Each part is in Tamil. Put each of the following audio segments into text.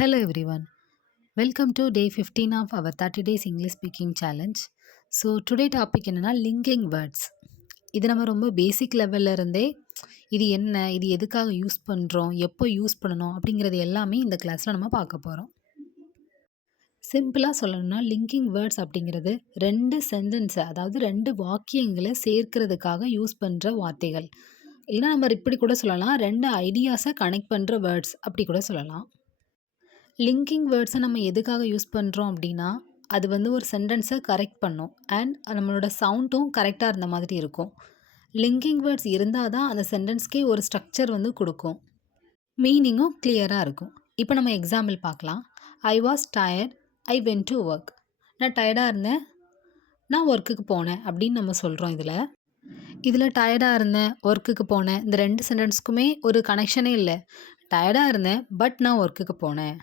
Hello everyone. Welcome to day 15 of our 30 days English speaking challenge. So today topic என்னன்னா linking words. இது நம்ம ரொம்ப பேசிக் லெவல்ல இருந்தே இது என்ன, இது எதுக்காக யூஸ் பண்ணுறோம், எப்போ யூஸ் பண்ணணும் அப்படிங்கிறது எல்லாமே இந்த கிளாஸில் நம்ம பார்க்க போகிறோம். சிம்பிளாக சொல்லணும்னா லிங்கிங் வேர்ட்ஸ் அப்படிங்கிறது ரெண்டு சென்டென்ஸை, அதாவது ரெண்டு வாக்கியங்களை சேர்க்கிறதுக்காக யூஸ் பண்ணுற வார்த்தைகள். இல்லைன்னா நம்ம இப்படி கூட சொல்லலாம், ரெண்டு ஐடியாஸை கனெக்ட் பண்ணுற வேர்ட்ஸ் அப்படி கூட சொல்லலாம். லிங்கிங் வேர்ட்ஸை நம்ம எதுக்காக யூஸ் பண்ணுறோம் அப்படின்னா, அது ஒரு சென்டென்ஸை கரெக்ட் பண்ணும் அண்ட் நம்மளோட சவுண்டும் கரெக்டாக இருந்த மாதிரி இருக்கும். லிங்கிங் வேர்ட்ஸ் இருந்தால் தான் அந்த சென்டென்ஸ்க்கே ஒரு ஸ்ட்ரக்சர் கொடுக்கும், மீனிங்கும் கிளியராக இருக்கும். இப்போ நம்ம எக்ஸாம்பிள் பார்க்கலாம். I was tired, I went to work. நான் டயர்டாக இருந்தேன், நான் ஒர்க்குக்கு போனேன் அப்படின்னு நம்ம சொல்கிறோம். இதில் டயர்டாக இருந்தேன், ஒர்க்குக்கு போனேன், இந்த ரெண்டு சென்டென்ஸ்க்குமே ஒரு கனெக்ஷனே இல்லை. டயர்டாக இருந்தேன் பட் நான் ஒர்க்குக்கு போனேன்,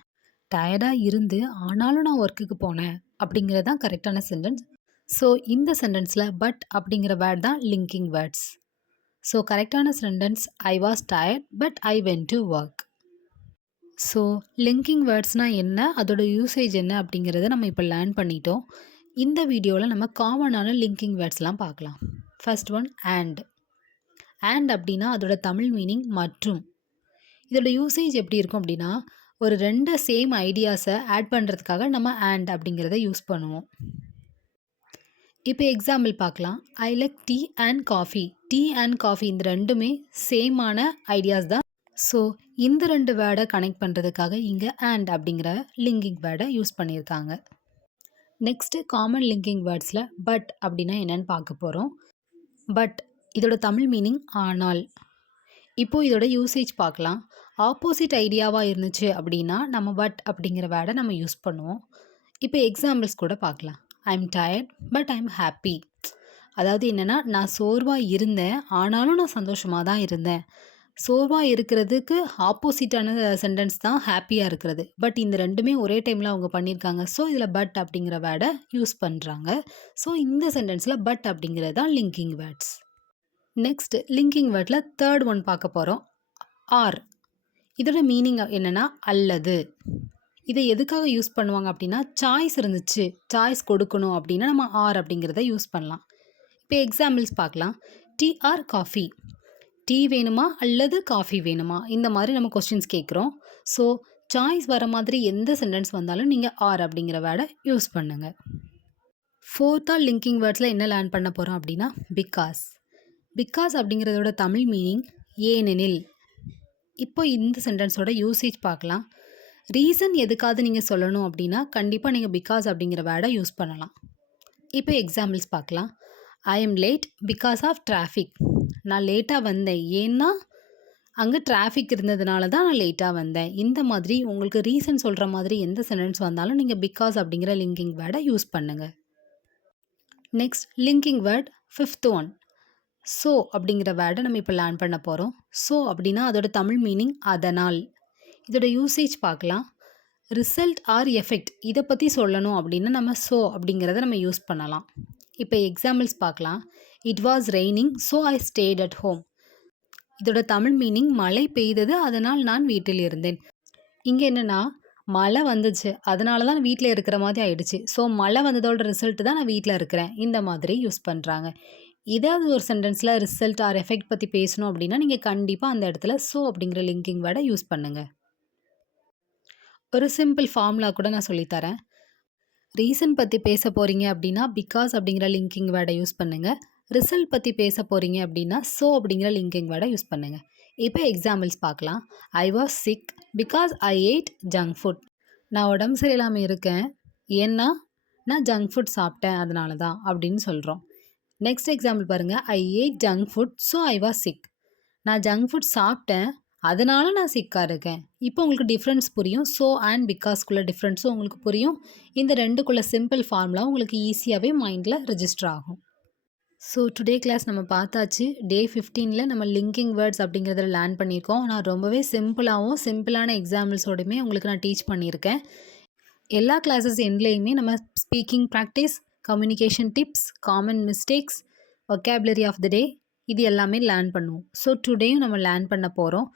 டயர்டாக இருந்து ஆனாலும் நான் ஒர்க்குக்கு போனேன் அப்படிங்கிறது தான் கரெக்டான சென்டென்ஸ். ஸோ இந்த சென்டென்ஸில் பட் அப்படிங்கிற வேர்ட் தான் லிங்கிங் வேர்ட்ஸ். ஸோ கரெக்டான sentence I was tired but I went to work. So linking வேர்ட்ஸ்னால் என்ன, அதோட யூசேஜ் என்ன அப்படிங்கிறத நம்ம இப்போ லேர்ன் பண்ணிட்டோம். இந்த வீடியோவில் நம்ம காமனான லிங்கிங் வேர்ட்ஸ்லாம் பார்க்கலாம். First one and. அண்ட் அப்படின்னா அதோட தமிழ் மீனிங் மற்றும். இதோட யூசேஜ் எப்படி இருக்கும் அப்படின்னா, ஒரு ரெண்டு சேம் ஐடியாஸை ஆட் பண்ணுறதுக்காக நம்ம அண்ட் அப்படிங்கிறத யூஸ் பண்ணுவோம். இப்போ எக்ஸாம்பிள் பார்க்கலாம். ஐ like tea and coffee. Tea and coffee இந்த ரெண்டுமே சேமான ஐடியாஸ் தான். ஸோ இந்த ரெண்டு வேர்டை கனெக்ட் பண்ணுறதுக்காக இங்கே அண்ட் அப்படிங்கிற லிங்கிங் வேர்டை யூஸ் பண்ணியிருக்காங்க. நெக்ஸ்ட்டு காமன் லிங்கிங் வேர்ட்ஸில் பட் அப்படின்னா என்னென்னு பார்க்க போகிறோம். பட் இதோட தமிழ் மீனிங் ஆனால். இப்போது இதோட யூசேஜ் பார்க்கலாம். ஆப்போசிட் ஐடியாவாக இருந்துச்சு அப்படின்னா நம்ம பட் அப்படிங்கிற வேர்டை நம்ம யூஸ் பண்ணுவோம். இப்போ எக்ஸாம்பிள்ஸ் கூட பார்க்கலாம். I am tired but I am happy. அதாவது என்னென்னா, நான் சோர்வாக இருந்தேன் ஆனாலும் நான் சந்தோஷமாக தான் இருந்தேன். சோர்வாக இருக்கிறதுக்கு ஆப்போசிட்டான சென்டென்ஸ் தான் ஹாப்பியாக இருக்கிறது. பட் இந்த ரெண்டுமே ஒரே டைமில் அவங்க பண்ணியிருக்காங்க. ஸோ இதில் பட் அப்படிங்கிற வேர்டை யூஸ் பண்ணுறாங்க. ஸோ இந்த சென்டென்ஸில் பட் அப்படிங்கிறது தான் லிங்கிங் வேர்ட்ஸ். நெக்ஸ்ட் லிங்கிங் வேர்டில் தேர்ட் ஒன் பார்க்க போகிறோம். ஆர். இதோட மீனிங் என்னென்னா அல்லது. இதை எதுக்காக யூஸ் பண்ணுவாங்க அப்படின்னா, சாய்ஸ் இருந்துச்சு, சாய்ஸ் கொடுக்கணும் அப்படின்னா நம்ம ஆர் அப்படிங்கிறத யூஸ் பண்ணலாம். இப்போ எக்ஸாம்பிள்ஸ் பார்க்கலாம். Tea R coffee. டீ வேணுமா அல்லது காஃபி வேணுமா, இந்த மாதிரி நம்ம கொஸ்டின்ஸ் கேட்குறோம். ஸோ சாய்ஸ் வர மாதிரி எந்த சென்டென்ஸ் வந்தாலும் நீங்கள் ஆர் அப்படிங்கிற வேர்டை யூஸ் பண்ணுங்கள். ஃபோர்த்தாக லிங்கிங் வேர்ட்ஸில் என்ன லேர்ன் பண்ண போகிறோம் அப்படின்னா பிகாஸ். பிகாஸ் அப்படிங்கிறதோட தமிழ் மீனிங் ஏனெனில். இப்போ இந்த சென்டென்ஸோட யூசேஜ் பார்க்கலாம். ரீசன் எதுக்காவது நீங்கள் சொல்லணும் அப்படின்னா கண்டிப்பாக நீங்கள் பிகாஸ் அப்படிங்கிற வேர்டை யூஸ் பண்ணலாம். இப்போ எக்ஸாம்பிள்ஸ் பார்க்கலாம். I am late because of traffic. நான் லேட்டாக வந்தேன் ஏன்னா அங்கே டிராஃபிக் இருந்ததுனால தான் நான் லேட்டாக வந்தேன். இந்த மாதிரி உங்களுக்கு ரீசன் சொல்கிற மாதிரி எந்த சென்டென்ஸ் வந்தாலும் நீங்கள் பிகாஸ் அப்படிங்கிற லிங்கிங் வேர்டை யூஸ் பண்ணுங்கள். Next linking word fifth one. So அப்படிங்கிற வேர்டை நம்ம இப்போ லேர்ன் பண்ண போகிறோம். ஸோ அப்படின்னா அதோட தமிழ் மீனிங் அதனால். இதோட யூசேஜ் பார்க்கலாம். ரிசல்ட் ஆர் எஃபெக்ட் இதை பற்றி சொல்லணும் அப்படின்னா நம்ம ஸோ அப்படிங்கிறத நம்ம யூஸ் பண்ணலாம். இப்போ எக்ஸாம்பிள்ஸ் பார்க்கலாம். It was raining so I stayed at home. இதோட தமிழ் மீனிங் மழை பெய்தது அதனால் நான் வீட்டில் இருந்தேன். இங்கே என்னென்னா, மழை வந்துச்சு அதனால தான் வீட்டில் இருக்கிற மாதிரி ஆயிடுச்சு. ஸோ மழை வந்ததோட ரிசல்ட் தான் நான் வீட்டில் இருக்கிறேன், இந்த மாதிரி யூஸ் பண்ணுறாங்க. ஏதாவது ஒரு சென்டென்ஸில் ரிசல்ட் ஆர் எஃபெக்ட் பற்றி பேசணும் அப்படின்னா நீங்கள் கண்டிப்பாக அந்த இடத்துல ஸோ அப்படிங்கிற லிங்கிங் வேர்டை யூஸ் பண்ணுங்கள். ஒரு சிம்பிள் ஃபார்முலா கூட நான் சொல்லித்தரேன். ரீசன் பற்றி பேச போகிறீங்க அப்படின்னா பிகாஸ் அப்படிங்கிற லிங்கிங் வேர்டை யூஸ் பண்ணுங்கள். ரிசல்ட் பற்றி பேச போகிறீங்க அப்படின்னா ஸோ அப்படிங்கிற லிங்கிங் வேர்டை யூஸ் பண்ணுங்கள். இப்போ எக்ஸாம்பிள்ஸ் பார்க்கலாம். I was sick because I ate junk food. நான் உடம்பு சரியில்லாமல் இருக்கேன் ஏன்னா நான் ஜங்க் ஃபுட் சாப்பிட்டேன் அதனால தான் அப்படின்னு சொல்கிறோம். நெக்ஸ்ட் எக்ஸாம்பிள் பாருங்கள். I ate junk food so I was sick. நான் ஜங்க் ஃபுட் சாப்பிட்டேன் அதனால நான் சிக்காக இருக்கேன். இப்போ உங்களுக்கு டிஃப்ரென்ஸ் புரியும். ஸோ அண்ட் பிகாஸ்க்குள்ளே டிஃப்ரென்ஸும் உங்களுக்கு புரியும். இந்த ரெண்டுக்குள்ளே சிம்பிள் ஃபார்முலா உங்களுக்கு ஈஸியாகவே மைண்டில் ரெஜிஸ்டர் ஆகும். ஸோ டுடே கிளாஸ் நம்ம பார்த்தாச்சு. டே 15ல் நம்ம லிங்கிங் வேர்ட்ஸ் அப்படிங்கிறத லேர்ன் பண்ணியிருக்கோம். நான் ரொம்பவே சிம்பிளாகவும் சிம்பிளான எக்ஸாம்பிள்ஸோடையுமே உங்களுக்கு நான் டீச் பண்ணியிருக்கேன். எல்லா கிளாஸஸ் எண்ட்லேயுமே நம்ம speaking practice, communication tips, common mistakes, vocabulary of the day இது எல்லாமே லேர்ன் பண்ணுவோம். ஸோ டுடேயும் நம்ம லேர்ன் பண்ண போகிறோம்.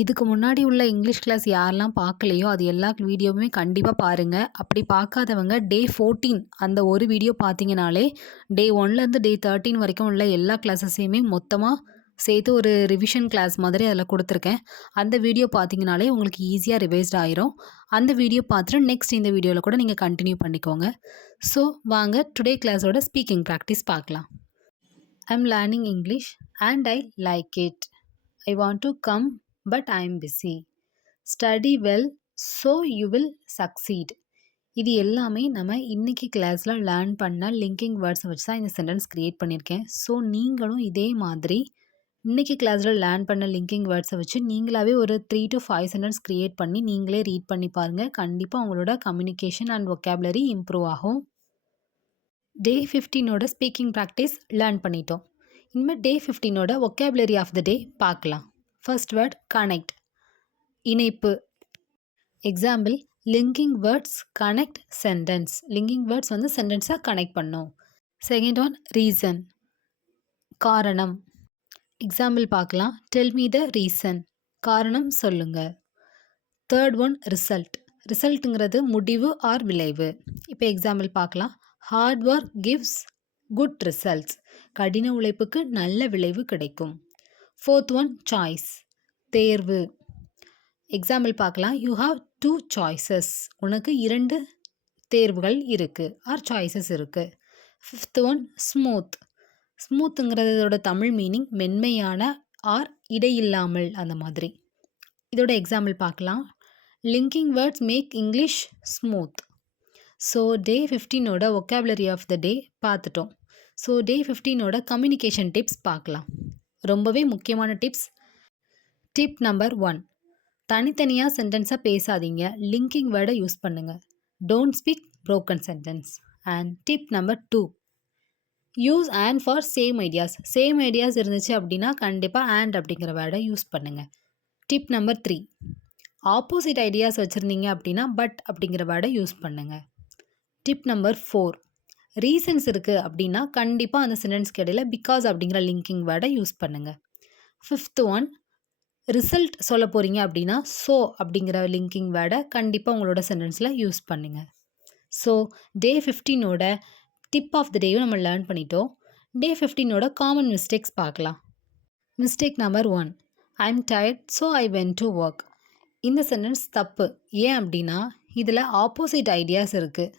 இதுக்கு முன்னாடி உள்ள இங்கிலீஷ் கிளாஸ் யாரெல்லாம் பார்க்கலையோ, அது எல்லா வீடியோவுமே கண்டிப்பா பாருங்க. அப்படி பார்க்காதவங்க டே 14 அந்த ஒரு வீடியோ பார்த்தீங்கனாலே, டே 1லேருந்து டே 13 வரைக்கும் உள்ள எல்லா கிளாஸஸையுமே மொத்தமா சேர்த்து ஒரு ரிவிஷன் கிளாஸ் மாதிரி அதில குடுத்துருக்கேன். அந்த வீடியோ பார்த்தீங்கனாலே உங்களுக்கு ஈஸியா ரிவைஸ்ட் ஆயிரும். அந்த வீடியோ பார்த்துட்டு நெக்ஸ்ட் இந்த வீடியோல கூட நீங்க கன்டின்யூ பண்ணிக்கோங்க. ஸோ வாங்க டுடே கிளாஸோட ஸ்பீக்கிங் பிராக்டிஸ் பார்க்கலாம். I am learning English and I like it. I want to come, but I am busy. Study well, so you will succeed. இது எல்லாமே நம்ம இன்னைக்கு கிளாஸில் லேர்ன் பண்ண லிங்கிங் வேர்ட்ஸை வச்சு தான் இந்த சென்டென்ஸ் க்ரியேட் பண்ணியிருக்கேன். ஸோ நீங்களும் இதே மாதிரி இன்னைக்கு கிளாஸில் லேர்ன் பண்ண லிங்கிங் வேர்ட்ஸை வச்சு நீங்களாவே ஒரு 3 to 5 சென்டென்ஸ் க்ரியேட் பண்ணி நீங்களே ரீட் பண்ணி பாருங்கள். கண்டிப்பாக உங்களோட கம்யூனிகேஷன் அண்ட் வொக்காபுலரி இம்ப்ரூவ் ஆகும். டே 15ஓட ஸ்பீக்கிங் ப்ராக்டிஸ் லேர்ன் பண்ணிட்டோம். இனிமேல் டே 15ஓட வொக்காபுலரி ஆஃப் த டே பார்க்கலாம். ஃபர்ஸ்ட் வேர்ட் கனெக்ட், இணைப்பு. Example, linking words connect sentence. Linking words வந்து சென்டென்ஸாக கனெக்ட் பண்ணோம். செகண்ட் ஒன் ரீசன், காரணம். எக்ஸாம்பிள் பார்க்கலாம். டெல் மீ த ரீசன், காரணம் சொல்லுங்க. Third one result. ரிசல்ட்டுங்கிறது முடிவு ஆர் விளைவு. இப்போ எக்ஸாம்பிள் பார்க்கலாம். Hard work gives good results, கடின உழைப்புக்கு நல்ல விளைவு கிடைக்கும். ஃபோர்த் ஒன் சாய்ஸ், தேர்வு. எக்ஸாம்பிள் பார்க்கலாம். யூ ஹாவ் 2 சாய்ஸஸ், உனக்கு 2 தேர்வுகள் இருக்குது ஆர் சாய்ஸஸ் இருக்குது. Fifth one smooth. ஸ்மூத்துங்கிறதோட தமிழ் மீனிங் மென்மையான ஆர் இடையில்லாமல் அந்த மாதிரி. இதோட எக்ஸாம்பிள் பார்க்கலாம். Linking words make English smooth. So day 15ஓட வொக்காபுலரி ஆஃப் த டே பார்த்துட்டோம். ஸோ டே 15ஓட கம்யூனிகேஷன் டிப்ஸ் பார்க்கலாம். ரொம்பவே முக்கியமான டிப்ஸ். டிப் நம்பர் 1, தனித்தனியாக சென்டென்ஸாக பேசாதீங்க, லிங்கிங் வேர்டை யூஸ் பண்ணுங்கள். Don't speak broken sentence. And tip number 2, use and for same ideas. Same ideas இருந்துச்சு அப்படின்னா கண்டிப்பாக அண்ட் அப்படிங்கிற வேர்டை யூஸ் பண்ணுங்கள். டிப் நம்பர் 3, ஆப்போசிட் ஐடியாஸ் வச்சுருந்தீங்க அப்படின்னா பட் அப்படிங்கிற வேர்டை யூஸ் பண்ணுங்கள். டிப் நம்பர் 4, ரீசன்ஸ் இருக்குது அப்படின்னா கண்டிப்பாக அந்த சென்டென்ஸ்க்கு இடையில் பிகாஸ் அப்படிங்கிற லிங்கிங் வேர்டை யூஸ் பண்ணுங்கள். ஃபிஃப்த் ஒன், ரிசல்ட் சொல்ல போகிறீங்க அப்படின்னா ஸோ அப்படிங்கிற லிங்கிங் வேர்டை கண்டிப்பாக உங்களோட சென்டென்ஸில் யூஸ் பண்ணுங்கள். ஸோ டே 15ஓட டிப் ஆஃப் த டேயும் நம்ம லேர்ன் பண்ணிட்டோம். டே 15ஓட காமன் மிஸ்டேக்ஸ் பார்க்கலாம். Mistake number 1, I am tired so I went to work. இந்த சென்டென்ஸ் தப்பு. ஏன் அப்படின்னா இதில் ஆப்போசிட் ஐடியாஸ் இருக்குது.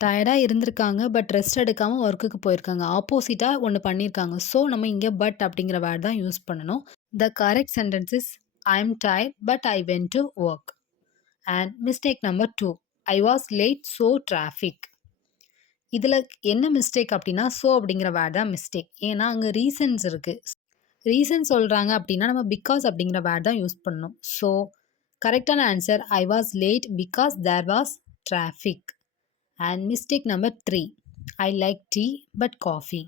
டயர்டாக இருந்திருக்காங்க பட் ரெஸ்ட் எடுக்காமல் ஒர்க்குக்கு போயிருக்காங்க. ஆப்போசிட்டாக ஒன்று பண்ணியிருக்காங்க. ஸோ நம்ம இங்கே பட் அப்படிங்கிற வேர்ட் தான் யூஸ் பண்ணணும். The correct sentence is I am tired but I went to work. And mistake number 2, I was late so traffic. இதில் என்ன மிஸ்டேக் அப்படின்னா ஸோ அப்படிங்கிற வேர்ட் தான் மிஸ்டேக். ஏன்னா அங்கே ரீசன்ஸ் இருக்குது. ரீசன் சொல்கிறாங்க அப்படின்னா நம்ம பிகாஸ் அப்படிங்கிற வேர்ட் தான் யூஸ் பண்ணணும். ஸோ கரெக்டான answer I was late because there was traffic. And mistake number 3, I like tea but coffee.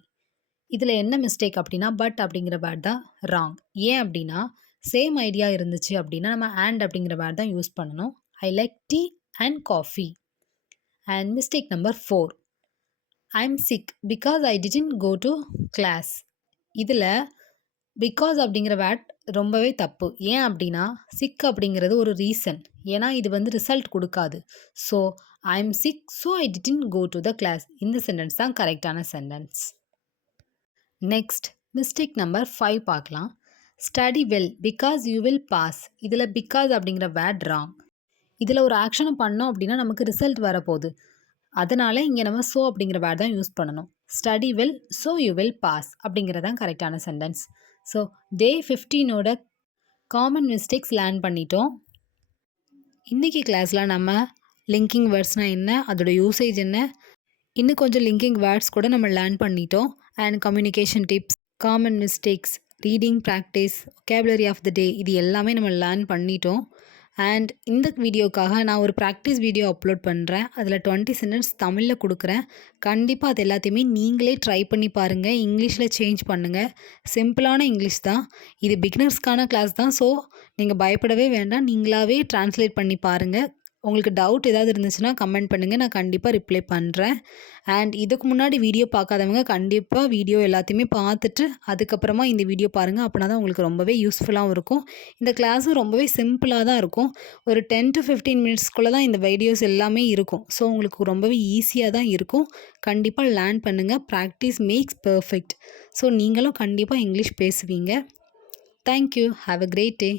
இதில் என்ன மிஸ்டேக் அப்படின்னா பட் அப்படிங்கிற வேர்ட் தான் ராங். ஏன் அப்படின்னா சேம் ஐடியா இருந்துச்சு அப்படின்னா நம்ம அண்ட் அப்படிங்கிற வேர்ட் தான் யூஸ் பண்ணணும். I like tea and coffee. And mistake number 4, I am sick because I didn't go to class. இதில் பிகாஸ் அப்படிங்கிற வேர்ட் ரொம்பவே தப்பு. ஏன் அப்படின்னா சிக் அப்படிங்கிறது ஒரு ரீசன். ஏன்னா இது வந்து ரிசல்ட் கொடுக்காது. So I am sick so I didn't go to the class. இந்த சென்டென்ஸ் தான் கரெக்டான சென்டென்ஸ். நெக்ஸ்ட் மிஸ்டேக் நம்பர் 5 பார்க்கலாம். Study well because you will pass. இதில் பிகாஸ் அப்படிங்கிற வேர்ட் ராங். இதில் ஒரு ஆக்ஷனை பண்ணோம் அப்படின்னா நமக்கு ரிசல்ட் வரப்போகுது. அதனால் இங்கே நம்ம ஸோ அப்படிங்கிற வேர்ட் தான் யூஸ் பண்ணணும். Study well so you will pass அப்படிங்கிறது தான் கரெக்டான சென்டென்ஸ். ஸோ டே 15ஓட காமன் மிஸ்டேக்ஸ் லேர்ன் பண்ணிட்டோம். இன்றைக்கி கிளாஸில் நம்ம லிங்கிங் வேர்ட்ஸ்னால் என்ன, அதோட யூசேஜ் என்ன, இன்னும் கொஞ்சம் லிங்கிங் வேர்ட்ஸ் கூட நம்ம லேர்ன் பண்ணிட்டோம். And communication tips, common mistakes, reading practice, vocabulary of the day, இது எல்லாமே நம்ம லேர்ன் பண்ணிட்டோம். அண்ட் இந்த வீடியோக்காக நான் ஒரு ப்ராக்டிஸ் வீடியோ அப்லோட் பண்ணுறேன். அதில் 20 சென்டென்ஸ் தமிழில் கொடுக்குறேன். கண்டிப்பாக அது எல்லாத்தையுமே நீங்களே ட்ரை பண்ணி பாருங்கள். இங்கிலீஷில் சேஞ்ச் பண்ணுங்கள். சிம்பிளான இங்கிலீஷ் தான். இது பிகினர்ஸ்க்கான கிளாஸ் தான். ஸோ நீங்கள் பயப்படவே வேண்டாம். நீங்களாகவே ட்ரான்ஸ்லேட் பண்ணி பாருங்கள். உங்களுக்கு டவுட் ஏதாவது இருந்துச்சுன்னா கமெண்ட் பண்ணுங்கள், நான் கண்டிப்பாக ரிப்ளை பண்ணுறேன். அண்ட் இதுக்கு முன்னாடி வீடியோ பார்க்காதவங்க கண்டிப்பாக வீடியோ எல்லாத்தையுமே பார்த்துட்டு அதுக்கப்புறமா இந்த வீடியோ பாருங்கள். அப்படின்னா தான் உங்களுக்கு ரொம்பவே யூஸ்ஃபுல்லாகவும் இருக்கும். இந்த கிளாஸும் ரொம்பவே சிம்பிளாக தான் இருக்கும். ஒரு 10 to 15 மினிட்ஸ்க்குள்ளே தான் இந்த வீடியோஸ் எல்லாமே இருக்கும். ஸோ உங்களுக்கு ரொம்பவே ஈஸியாக தான் இருக்கும். கண்டிப்பாக லேர்ன் பண்ணுங்கள். Practice makes perfect. ஸோ நீங்களும் கண்டிப்பாக இங்கிலீஷ் பேசுவீங்க. Thank you. Have a great day.